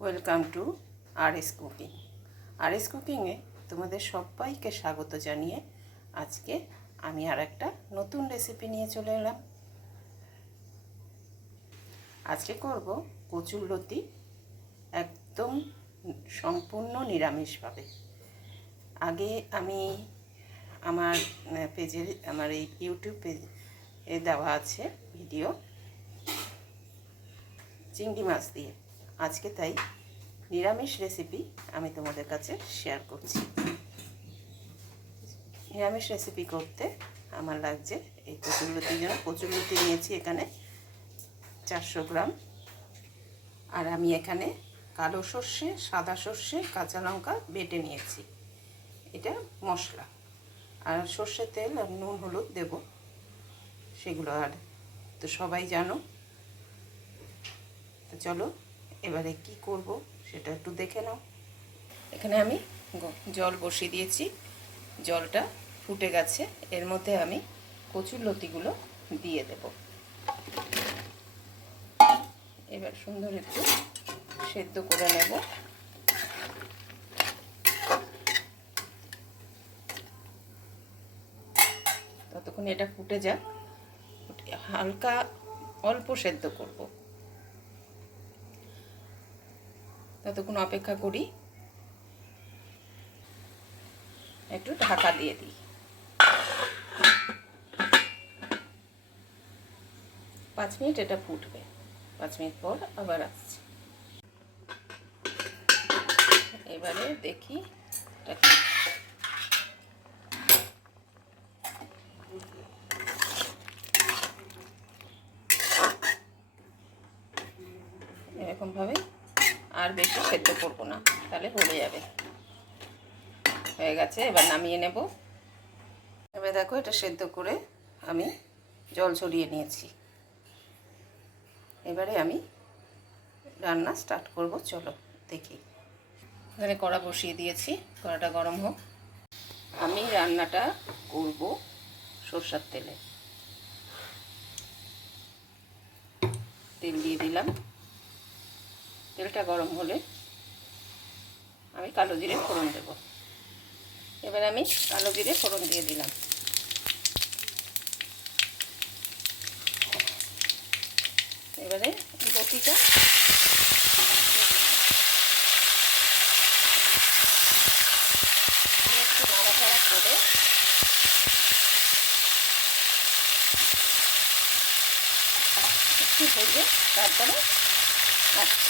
Welcome to R S cooking. R S কুকিংয়ে তোমাদের সবাইকে স্বাগত জানিয়ে আজকে আমি আর একটা নতুন রেসিপি নিয়ে চলে এলাম। আজকে করব কচুর লতি একদম সম্পূর্ণ নিরামিষভাবে। আগে আমি আমার পেজে আমার এই ইউটিউব পেজে দেওয়া আছে ভিডিও। চিংড়ি মাছ দিয়ে। আজকে তাই নিরামিষ রেসিপি আমি তোমাদের কাছে শেয়ার করছি। নিরামিষ রেসিপি করতে আমার লাগছে এই কচুরলতির জন্য। কচুরলতি নিয়েছি এখানে চারশো গ্রাম। আর আমি এখানে কালো সর্ষে, সাদা সর্ষে, কাঁচা লঙ্কা বেটে নিয়েছি। এটা মশলা। আর সর্ষের তেল আর নুন, হলুদ দেব। সেগুলো আর তো সবাই জানো। তো চলো এবারে কি করব সেটা একটু দেখে নাও। এখানে আমি জল বসিয়ে দিয়েছি। জলটা ফুটে গেছে। এর মধ্যে আমি কচুর লতিগুলো দিয়ে দেব। এবার সুন্দর একটু সেদ্ধ করে নেব। ততক্ষণ এটা ফুটে যাক। হালকা অল্প সেদ্ধ করব। ততক্ষণ অপেক্ষা করি। একটু ঢাকা দিয়ে দিই। পাঁচ মিনিট এটা ফুটবে। পাঁচ মিনিট পর আবার আসছি। এবারে দেখি এটা এরকমভাবে আর বেশি সেদ্ধ করব না, তাহলে হয়ে যাবে। হয়ে গেছে, এবার নামিয়ে নেব। এবার দেখো এটা সেদ্ধ করে আমি জল ছড়িয়ে নিয়েছি। এবারে আমি রান্না স্টার্ট করব, চলো দেখি। এখানে কড়া বসিয়ে দিয়েছি, কড়াটা গরম হোক। আমি রান্নাটা করব সর্ষার তেলে। তেল দিয়ে দিলাম। তেলটা গরম হলে আমি কালো জিরে ফোড়ন দেব। এবার আমি কালো জিরে ফোড়ন দিয়ে দিলাম। এবারে বটিটা একটু তারপরে আসছি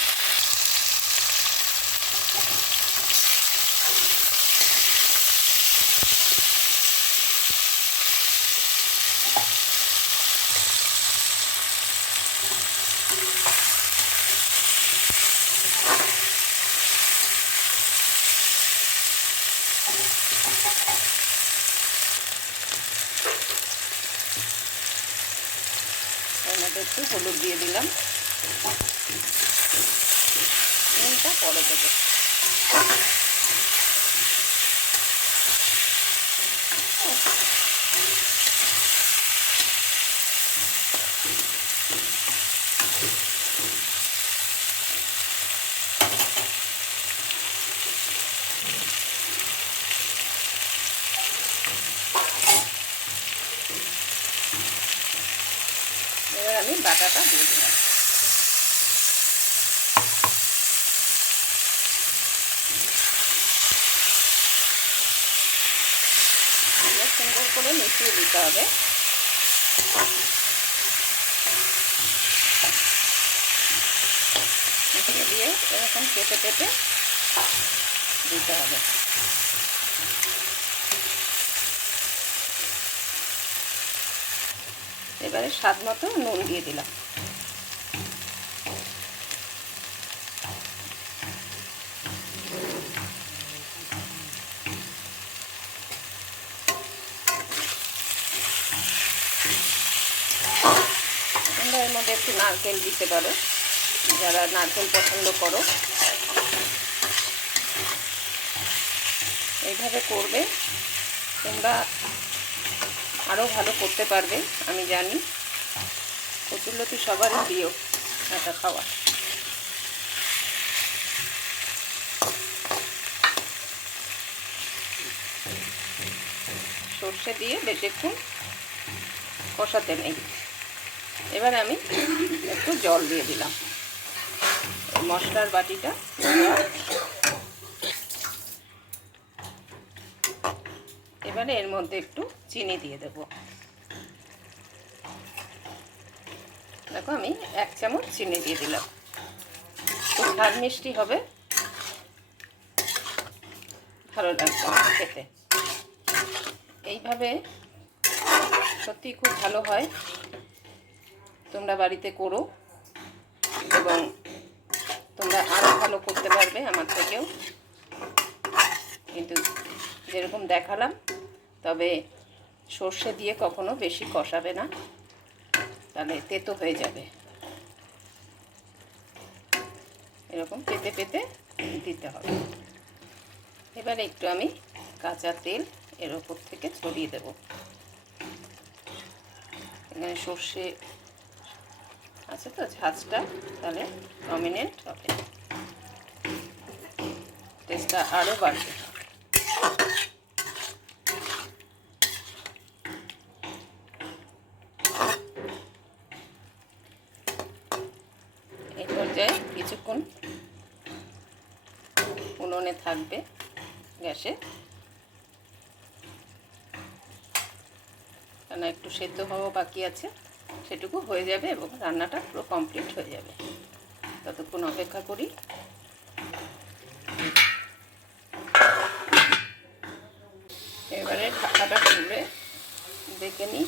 একটু হলুদ দিয়ে দিলাম। নুনটা পরে দেবো এবার আমি বাটাটা দিয়ে দিলাম। সুন্দর করে মিশিয়ে দিতে হবে। মিশিয়ে দিয়ে এরকম কেটে কেটে দিতে হবে। এবারে স্বাদ মতো নুন দিয়ে দিলাম। একটু নারকেল দিতে পারো। যারা নারকেল পছন্দ করো। এইভাবে করবে। তোমরা আরও ভালো করতে পারবে, আমি জানি। কচুরলতি সবারই প্রিয় এটা খাওয়া। সর্ষে দিয়ে বেশিক্ষণ একটু কষাতে নেই। এবার আমি একটু জল দিয়ে দিলাম। মশলার বাটিটা এবারে এর মধ্যে একটু চিনি দিয়ে দেব। দেখো আমি এক চামচ চিনি দিয়ে দিলাম। খুব ঝাল মিষ্টি হবে। ভালো লাগবে খেতে। এইভাবে সত্যি খুব ভালো হয়। তোমরা বাড়িতে করো এবং তোমরা আরও ভালো করতে পারবে আমার থেকেও। কিন্তু যেরকম দেখালাম, তবে সর্ষে দিয়ে কখনো বেশি কষাবে না, তাহলে তেতো হয়ে যাবে। এরকম পেতে পেতে দিতে হবে। এবার একটু আমি কাঁচা তেল এর ওপর থেকে ছড়িয়ে দেব। এখানে সর্ষে আছে তো ঝাঁজটা তাহলে প্রমিনেন্ট হবে। টেস্টটা আরও বাড়বে। এই পর্যায়ে কিছুক্ষণ উনুনে থাকবে গ্যাসে। কেন একটু সেদ্ধ হওয়া বাকি আছে। সেটুকু হয়ে যাবে এবং রান্নাটা পুরো কমপ্লিট হয়ে যাবে। ততক্ষণ অপেক্ষা করি। এবারে ঢাকাটা খুলে দেখে নিই।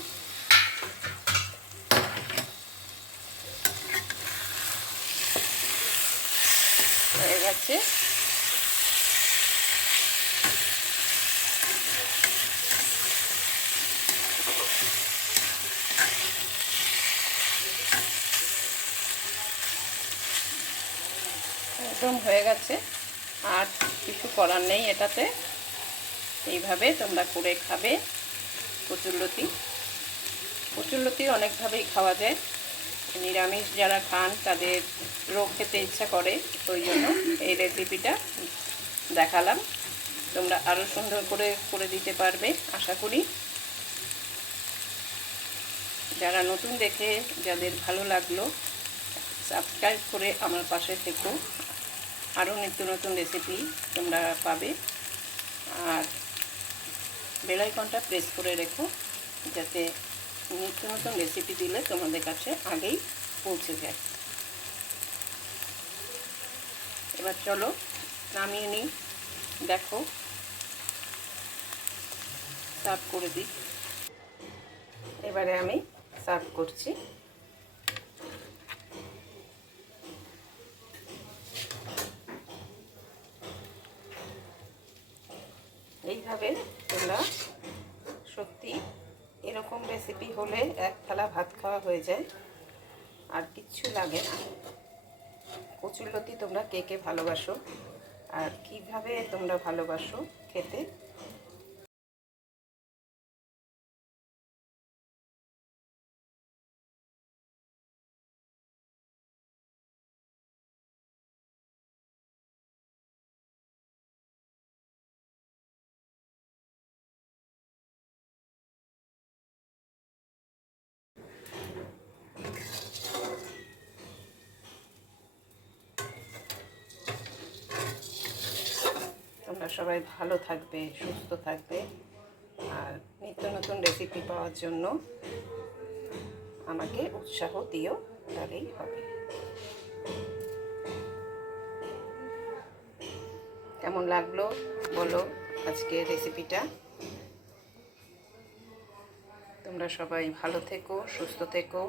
হয়ে গেছে। একদম হয়ে গেছে। আর কিছু করার নেই এটাতে। এইভাবে তোমরা করে খাবে কচুরলতি কচুরলতি অনেকভাবেই খাওয়া যায়। নিরামিষ যারা খান, তাদের রোগ খেতে ইচ্ছা করে ওই জন্য এই রেসিপিটা দেখালাম। তোমরা আরও সুন্দর করে করে দিতে পারবে, আশা করি। যারা নতুন দেখে, যাদের ভালো লাগল সাবস্ক্রাইব করে আমার পাশে থেকো। আরও নিত্য নতুন রেসিপি তোমরা পাবে। আর বেলাইকনটা প্রেস করে রেখো, যাতে নিত্য নতুন রেসিপি দিলে তোমাদের কাছে আগেই পৌঁছে যায়। এবার চলো নামিয়ে নিই। দেখো সার্ভ করে দিই। এবারে আমি সার্ভ করছি। এইভাবে তোমরা সত্যি এরকম রেসিপি হলে এক থালা ভাত খাওয়া হয়ে যায়। আর কিচ্ছু লাগে না। কচুরলতি তোমরা কে কে ভালোবাসো? আর কীভাবে তোমরা ভালোবাসো খেতে? তোমরা সবাই ভালো থাকবে, সুস্থ থাকবে। আর নিত্য নতুন রেসিপি পাওয়ার জন্য আমাকে উৎসাহ দিও, তাহলেই হবে। কেমন লাগল বলো আজকে রেসিপিটা তোমরা সবাই ভালো থেকো, সুস্থ থেকো।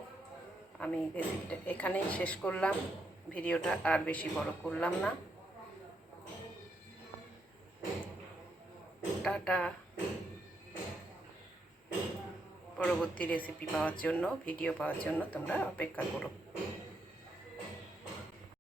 আমি রেসিপিটা এখানেই শেষ করলাম। ভিডিওটা আর বেশি বড় করলাম না। টাটা। পরবর্তী রেসিপি পাওয়ার জন্য ভিডিও পাওয়ার জন্য তোমরা অপেক্ষা করো।